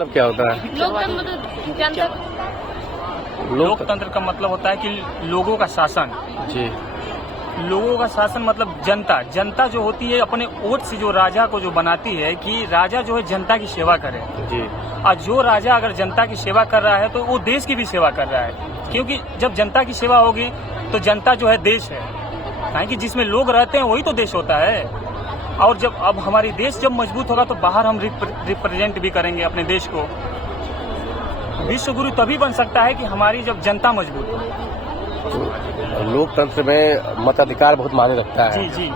मतलब क्या होता है? लोकतंत्र का मतलब होता है कि लोगों का शासन। जी लोगों का शासन मतलब जनता। जनता जो होती है अपने वोट से जो राजा को जो बनाती है कि राजा जो है जनता की सेवा करे। जी और जो राजा अगर जनता की सेवा कर रहा है तो वो देश की भी सेवा कर रहा है, क्योंकि जब जनता की सेवा होगी तो जनता जो है देश है। कि जिसमें लोग रहते हैं वही तो देश होता है। और जब अब हमारी देश जब मजबूत होगा तो बाहर हम रिप्रेजेंट भी करेंगे अपने देश को। विश्व गुरु तभी बन सकता है कि हमारी जब जनता मजबूत हो। लोकतंत्र में मताधिकार बहुत मायने रखता है। जी जी।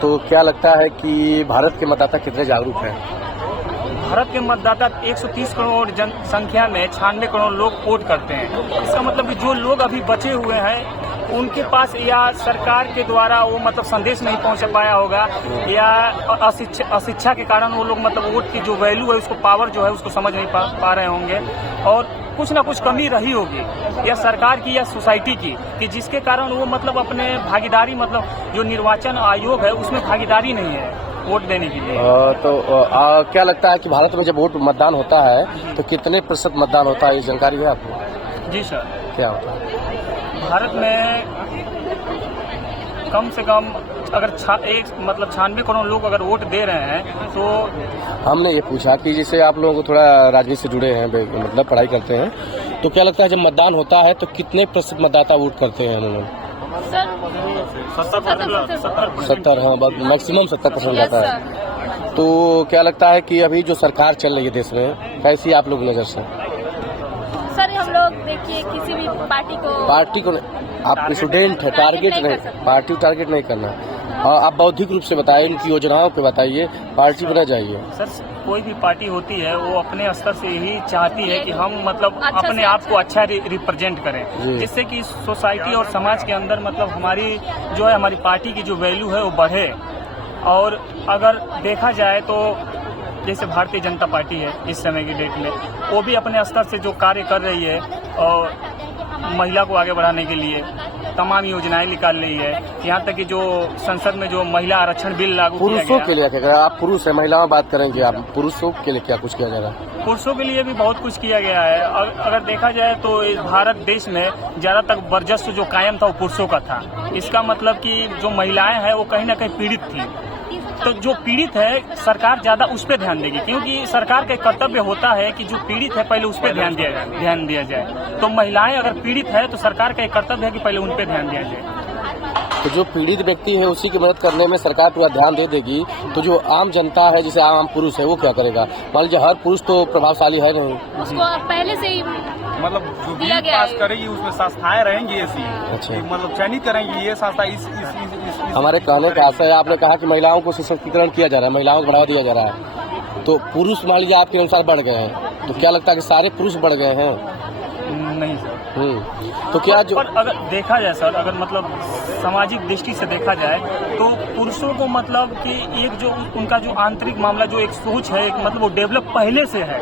तो क्या लगता है कि भारत के मतदाता कितने जागरूक हैं? भारत के मतदाता 130 करोड़ जनसंख्या में 96 करोड़ लोग वोट करते हैं। इसका मतलब कि जो लोग अभी बचे हुए हैं उनके पास या सरकार के द्वारा वो मतलब संदेश नहीं पहुंच पाया होगा, या अशिक्षा के कारण वो लोग मतलब वोट की जो वैल्यू है उसको, पावर जो है उसको समझ नहीं पा रहे होंगे। और कुछ ना कुछ कमी रही होगी या सरकार की या सोसाइटी की, कि जिसके कारण वो मतलब अपने भागीदारी मतलब जो निर्वाचन आयोग है उसमें भागीदारी नहीं है वोट देने के लिए। क्या लगता है कि भारत में जब वोट मतदान होता है तो कितने प्रतिशत मतदान होता है, ये जानकारी है आपको? जी सर। क्या होता है? भारत में कम से कम अगर 96 करोड़ लोग अगर वोट दे रहे हैं तो हमने ये पूछा कि जैसे आप लोगों को थोड़ा राजनीति से जुड़े हैं, मतलब पढ़ाई करते हैं, तो क्या लगता है जब मतदान होता है तो कितने प्रतिशत मतदाता वोट करते हैं? उन्होंने 70, हाँ, मैक्सिमम 70% जाता है। तो क्या लगता है कि अभी जो सरकार चल रही है देश में, कैसी आप लोग नजर से? सर हम लोग देखिए किसी भी पार्टी को आप स्टूडेंट है, टारगेट नहीं, पार्टी टारगेट नहीं करना। और आप बौद्धिक रूप से बताइए, इनकी योजनाओं पे बताइए, पार्टी बना जाइए। सर कोई भी पार्टी होती है वो अपने स्तर से ही चाहती है कि हम मतलब अपने आप को अच्छा रिप्रेजेंट करें, जिससे कि सोसाइटी और समाज के अंदर मतलब हमारी जो है हमारी पार्टी की जो वैल्यू है वो बढ़े। और अगर देखा जाए तो जैसे भारतीय जनता पार्टी है इस समय की डेट में, वो भी अपने स्तर से जो कार्य कर रही है और महिला को आगे बढ़ाने के लिए तमाम योजनाएं निकाल रही है। यहाँ तक कि जो संसद में जो महिला आरक्षण बिल लागू किया गया, पुरुषों के लिए क्या? आप पुरुष है, महिलाओं बात करेंगे, आप पुरुषों के लिए क्या कुछ किया जा रहा है? पुरुषों के लिए भी बहुत कुछ किया गया है। अगर देखा जाए तो इस भारत देश में ज्यादातर वर्चस्व जो कायम था वो पुरुषों का था। इसका मतलब कि जो महिलाएं हैं वो कहीं ना कहीं पीड़ित थी। तो जो पीड़ित है सरकार ज्यादा उस पर ध्यान देगी, क्योंकि सरकार का कर्तव्य होता है कि जो पीड़ित है पहले उस पर ध्यान दिया जाए। तो महिलाएं अगर पीड़ित है तो सरकार का एक कर्तव्य है कि पहले उन पर ध्यान दिया जाए। तो जो पीड़ित व्यक्ति है उसी की मदद करने में सरकार पूरा ध्यान दे देगी, तो जो आम जनता है जैसे आम पुरुष है वो क्या करेगा? मान लीजिए हर पुरुष तो प्रभावशाली है नहीं, उसको पहले से ही मतलब जो बिल पास करेगी उसमें संस्थाएं रहेंगी ऐसी। अच्छा, मतलब चयनित करेंगी ये संस्था इस हमारे कहने का आशय है, आपने कहा कि महिलाओं को सशक्तिकरण किया जा रहा है, महिलाओं को बढ़ावा दिया जा रहा है, तो पुरुष मान लीजिए आपके अनुसार बढ़ गए हैं, तो क्या लगता है कि सारे पुरुष बढ़ गए हैं? नहीं सर। तो क्या जो अगर देखा जाए सर, अगर मतलब सामाजिक दृष्टि से देखा जाए तो पुरुषों को मतलब कि एक जो उनका जो आंतरिक मामला जो एक सोच है, एक मतलब वो डेवलप पहले से है।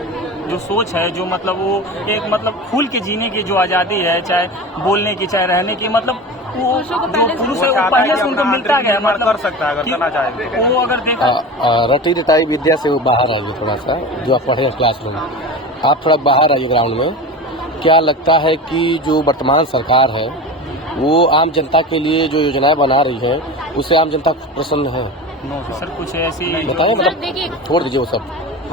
जो सोच है जो मतलब वो एक मतलब खुल के जीने की जो आज़ादी है, चाहे बोलने की चाहे रहने की, मतलब वो जो पुरुष है वो पहले से उनको मिलता गया, मतलब कर सकता है अगर करना चाहे। वो अगर देखा रटी रटाई विद्या से वो बाहर आइए थोड़ा सा, जो आप पढ़े क्लास में, आप थोड़ा बाहर आइए ग्राउंड में। क्या लगता है कि जो वर्तमान सरकार है वो आम जनता के लिए जो योजनाएं बना रही है उससे आम जनता प्रसन्न है? सर कुछ ऐसी बताइए, मतलब छोड़ दीजिए वो सब,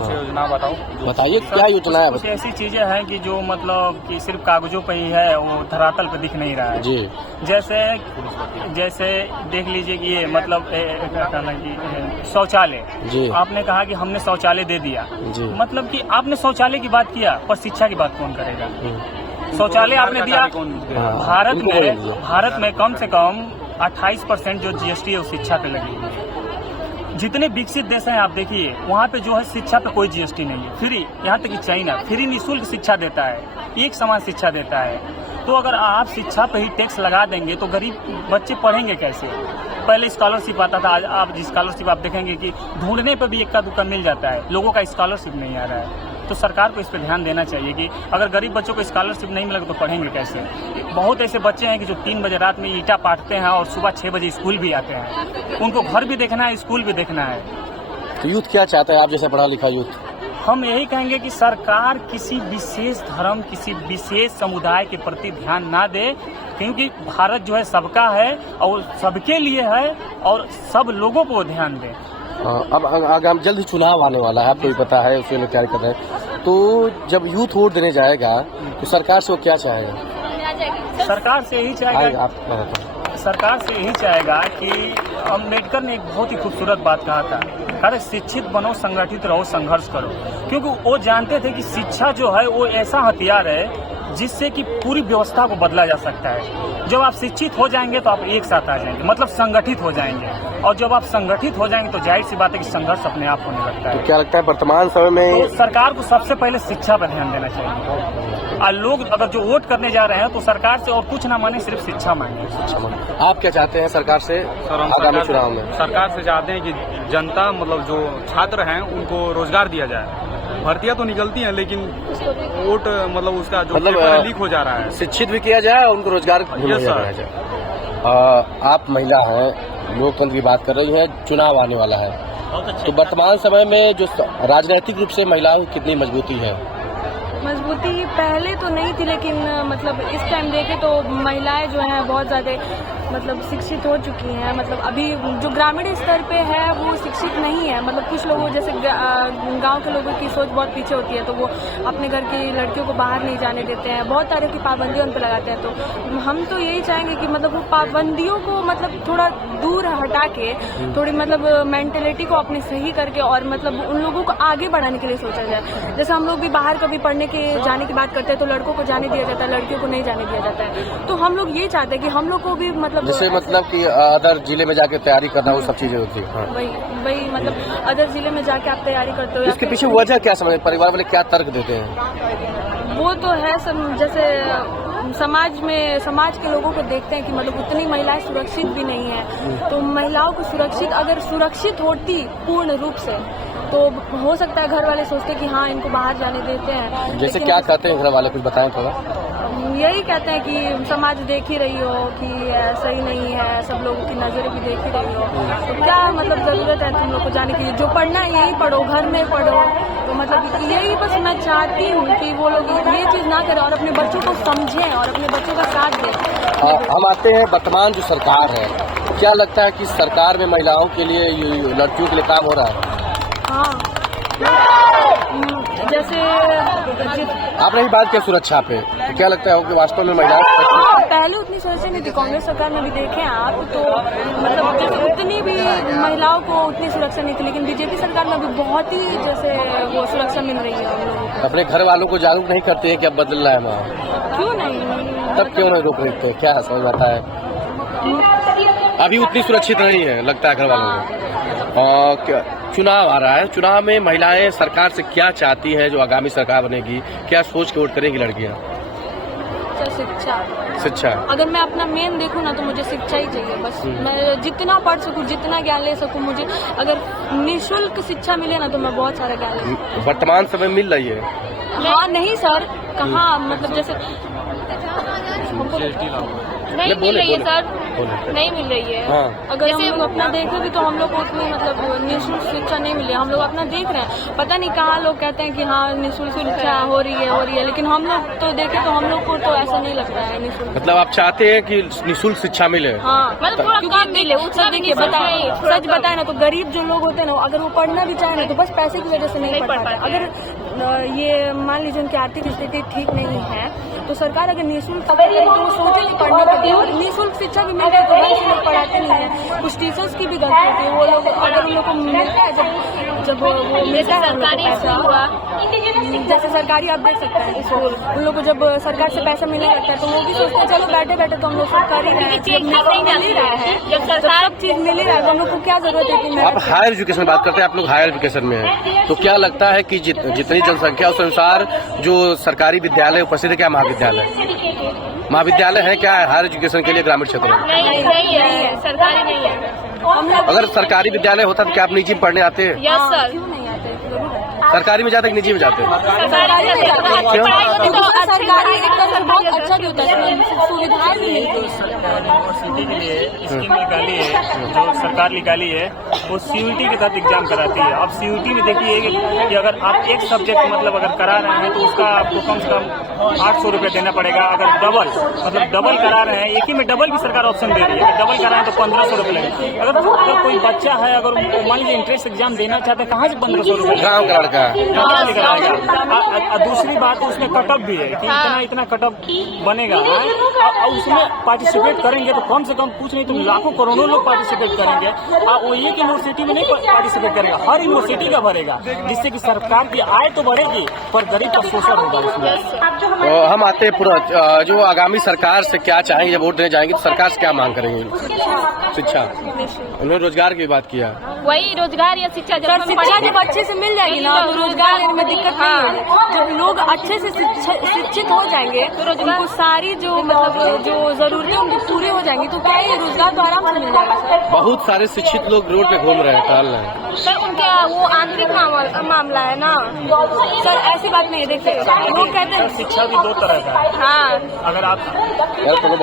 योजना बताओ, बताइए क्या योजना है? कुछ ऐसी चीजें हैं कि जो मतलब कि सिर्फ कागजों पे ही है, वो धरातल पे दिख नहीं रहा है। जी जैसे देख लीजिए कि ये मतलब क्या कहना कि शौचालय, आपने कहा कि हमने शौचालय दे दिया, मतलब कि आपने शौचालय की बात किया पर शिक्षा की बात कौन करेगा? शौचालय आपने दिया। भारत में कम से कम 28% जो जीएसटी है वो शिक्षा पे लगी हुई है। जितने विकसित देश हैं आप देखिए वहाँ पे जो है शिक्षा पे कोई जीएसटी नहीं है, फ्री। यहाँ तक कि चाइना फ्री निःशुल्क शिक्षा देता है, एक समान शिक्षा देता है। तो अगर आप शिक्षा पे ही टैक्स लगा देंगे तो गरीब बच्चे पढ़ेंगे कैसे? पहले स्कॉलरशिप आता था, आज आप स्कॉलरशिप आप देखेंगे कि ढूंढने पर भी इक्का दुक्का मिल जाता है, लोगों का स्कॉलरशिप नहीं आ रहा है। तो सरकार को इस पर ध्यान देना चाहिए कि अगर गरीब बच्चों को स्कॉलरशिप नहीं मिलेगा तो पढ़ेंगे कैसे? बहुत ऐसे बच्चे हैं कि जो 3 बजे रात में ईंटा पाटते हैं और सुबह 6 बजे स्कूल भी आते हैं। उनको घर भी देखना है, स्कूल भी देखना है। तो यूथ क्या चाहता है, आप जैसे पढ़ा लिखा यूथ? हम यही कहेंगे कि सरकार किसी विशेष धर्म, किसी विशेष समुदाय के प्रति ध्यान ना दे, क्योंकि भारत जो है सबका है और सबके लिए है और सब लोगों को ध्यान दे। अब आगामी जल्द ही चुनाव आने वाला है, आपको भी पता है, उसके लिए तैयारी कर रहे हैं। तो जब यूथ वोट देने जाएगा तो सरकार से वो क्या चाहेगा? सरकार से यही चाहेगा, सरकार से यही चाहेगा कि अम्बेडकर ने एक बहुत ही खूबसूरत बात कहा था, अरे शिक्षित बनो, संगठित रहो, संघर्ष करो। क्योंकि वो जानते थे कि शिक्षा जो है वो ऐसा हथियार है जिससे कि पूरी व्यवस्था को बदला जा सकता है। जब आप शिक्षित हो जाएंगे तो आप एक साथ आ जाएंगे, मतलब संगठित हो जाएंगे, और जब आप संगठित हो जाएंगे तो जाहिर सी बात है कि संघर्ष अपने आप होने लगता है। तो क्या लगता है वर्तमान समय में तो सरकार को सबसे पहले शिक्षा पर ध्यान देना चाहिए, और लोग अगर जो वोट करने जा रहे हैं तो सरकार से और कुछ ना माने, सिर्फ शिक्षा मांगे। आप क्या चाहते हैं सरकार से आगामी चुनाव में? सरकार से चाहते हैं कि जनता, मतलब जो छात्र हैं उनको रोजगार दिया जाए। भर्तियां तो निकलती हैं लेकिन वोट, मतलब उसका जो पेपर लीक हो जा रहा है, शिक्षित भी किया जाए और उनको रोजगार दिया जाए। आप महिला हैं, लोकतंत्र की बात कर रही हैं, चुनाव आने वाला है, तो वर्तमान समय में जो राजनीतिक रूप से महिलाओं की कितनी मजबूती है? मजबूती पहले तो नहीं थी, लेकिन मतलब इस टाइम देखे तो महिलाएं जो हैं बहुत ज़्यादा मतलब शिक्षित हो चुकी हैं। मतलब अभी जो ग्रामीण स्तर पे है वो शिक्षित नहीं है। मतलब कुछ लोगों जैसे गांव के लोगों की सोच बहुत पीछे होती है, तो वो अपने घर की लड़कियों को बाहर नहीं जाने देते हैं, बहुत तरह की पाबंदियां उन पर लगाते हैं। तो हम तो यही चाहेंगे कि मतलब वो पाबंदियों को मतलब थोड़ा दूर हटा के थोड़ी मतलब मेंटेलिटी को अपने सही करके और मतलब उन लोगों को आगे बढ़ाने के लिए सोचा जाए। जैसे हम लोग भी बाहर कभी पढ़ने के जाने की बात करते हैं तो लड़कों को जाने दिया जाता है, लड़कियों को नहीं जाने दिया जाता है। तो हम लोग ये चाहते हैं कि हम लोग को भी जैसे मतलब कि अदर जिले में जाके तैयारी करना, वो सब चीजें होती है। वही मतलब अदर जिले में जाके आप तैयारी करते हो। इसके पीछे वजह क्या समझ, परिवार वाले क्या तर्क देते हैं? वो तो है जैसे समाज के लोगों को देखते हैं कि मतलब उतनी महिलाएं सुरक्षित भी नहीं है, तो महिलाओं को अगर सुरक्षित होती पूर्ण रूप से तो हो सकता है घर वाले सोचते कि हाँ इनको बाहर जाने देते हैं। जैसे क्या कहते हैं घर वाले, कुछ बताएं थोड़ा। यही कहते हैं कि समाज देख ही रही हो कि सही नहीं है, सब लोगों की नजरें भी देख ही रही हो, तो क्या मतलब जरूरत है तुम लोग को जाने की? जो पढ़ना है यही पढ़ो, घर में पढ़ो। तो मतलब यही बस मैं चाहती हूँ कि वो लोग ये चीज ना करें और अपने बच्चों को समझें और अपने बच्चों का साथ दें। हम आते हैं वर्तमान जो सरकार है, क्या लगता है कि सरकार में महिलाओं के लिए, लड़कियों के लिए काम हो रहा है? हाँ, जैसे आपने ही बात किया सुरक्षा पे, तो क्या लगता है कि वास्तव में महिलाएं पहले उतनी सुरक्षा नहीं थी? कांग्रेस सरकार में भी देखें आप तो मतलब जैसे उतनी भी महिलाओं को उतनी सुरक्षा नहीं थी, लेकिन बीजेपी सरकार में भी बहुत ही जैसे वो सुरक्षा मिल रही है हम लोगों को। अपने घर वालों को जागरूक नहीं करते हैं कि अब बदलना है वहाँ? क्यों नहीं? तब क्यों नहीं रोक रहे? क्या समझ आता है? अभी उतनी सुरक्षित नहीं है लगता है घर वालों को। और चुनाव आ रहा है, चुनाव में महिलाएं सरकार से क्या चाहती हैं? जो आगामी सरकार बनेगी, क्या सोच के वोट करेंगी लड़कियां? शिक्षा। अगर मैं अपना मेन देखूं ना तो मुझे शिक्षा ही चाहिए बस। मैं जितना पढ़ सकूं, जितना ज्ञान ले सकूं, मुझे अगर निःशुल्क शिक्षा मिले ना तो मैं बहुत सारा ज्ञान ले सकूं। वर्तमान समय मिल रही है? हाँ नहीं सर, कहाँ मतलब जैसे नहीं मिल रही है सर, नहीं मिल रही है। हाँ। अगर हम लोग अपना देखें भी तो हम लोग को उतनी मतलब निःशुल्क शिक्षा नहीं मिली। हम लोग अपना देख रहे हैं, पता नहीं कहाँ लोग कहते हैं कि हाँ निःशुल्क शिक्षा हो रही है, लेकिन हम लोग तो देखें तो हम लोग को तो ऐसा नहीं लगता है निःशुल्क। मतलब आप चाहते हैं कि निःशुल्क शिक्षा मिले? हाँ, मतलब थोड़ा कम मिले। देखिए सच बताए ना तो गरीब जो लोग होते हैं ना, अगर वो पढ़ना भी चाहे ना तो बस पैसे की वजह से नहीं पढ़ पाते। अगर ये मान लीजिए उनकी आर्थिक स्थिति ठीक नहीं है तो सरकार अगर निःशुल्क तो वो सोचे नहीं पढ़ने के लिए, और निःशुल्क शिक्षा भी मिल रही तो वैसे लोग पढ़ाते नहीं है। कुछ टीचर्स की भी गलती होती है, वो लोग अगर उन लोग को मिलता है जब वो मिलता है सरकारी पैसा, जैसे सरकारी आप देख सकते हैं स्कूल, उन लोग को जब सरकार से पैसा मिलने लगता है तो वो भी सोचते हैं चलो बैठे बैठे तो हम लोग सरकारी मिल ही रहा है, जब सरकार चीज मिल ही रहा है तो हम लोग को क्या जरूरत है कि आप हायर एजुकेशन बात करते हैं, आप लोग हायर एजुकेशन में है, तो क्या लगता है कि जितनी जनसंख्या उस अनुसार जो सरकारी विद्यालय उपस्थित है, क्या महाविद्यालय है क्या हायर एजुकेशन के लिए ग्रामीण क्षेत्रों में? नहीं है, सरकारी नहीं है। अगर सरकारी विद्यालय होता तो क्या आप निजी में पढ़ने आते हैं? Yes sir. क्यों नहीं आते? सरकारी में जाते कि निजी में जाते हैं? सरकारी एक सर बहुत अच्छा भी होता है, सुविधाएं भी मिलती है। यूनिवर्सिटी के लिए स्कीम निकाली है, जो सरकार निकाली है, वो सीयूटी के तहत एग्जाम कराती है। अब सीयूटी में देखिए कि अगर आप एक सब्जेक्ट मतलब अगर करा रहे हैं तो उसका आपको कम से कम 800 रुपये देना पड़ेगा। अगर डबल करा रहे हैं, एक ही में डबल भी सरकार ऑप्शन दे रही है, अगर डबल करा रहे हैं तो 1500 रुपये लगेगा। अगर कोई बच्चा है, अगर मान लीजिए इंट्रेंस एग्जाम देना चाहते हैं, कहाँ से 1500 रुपये गाँव का लड़का कहाँ लेकर आएगा? दूसरी बात उसमें कटअप भी है कि इतना कटअप बनेगा, और उसमें पार्टिसिपेट करेंगे तो कम से कम कुछ नहीं तो लाखों करोड़ों लोग पार्टिसिपेट करेंगे। वो एक यूनिवर्सिटी में नहीं पार्टिसिपेट करेगा, हर यूनिवर्सिटी का भरेगा, जिससे कि सरकार की आय तो बढ़ेगी पर गरीब का शोषण होगा उसमें। तो हम आते हैं पूरा जो आगामी सरकार से क्या चाहेंगे, जब वोट देने जाएंगे तो सरकार से क्या मांग करेंगे? शिक्षा, उन्होंने रोजगार की बात किया, वही रोजगार या शिक्षा शिक्षा जब अच्छे से मिल जाएगी ना तो रोजगार लेने में दिक्कत नहीं होगी। जब लोग अच्छे से शिक्षित हो जाएंगे तो उनको सारी जो मतलब जो जरूरतें उनकी पूरी हो जाएंगी तो क्या है, रोजगार तो आराम से मिल जाएगा सर। बहुत सारे शिक्षित लोग रोड पे घूम रहे हैं, टहल रहे हैं। सर उनके वो आंतरिक मामला है ना सर, ऐसी बात नहीं है। देखिए लोग कहते हैं शिक्षा भी दो तरह का है। हाँ, अगर आप यार तो बहुत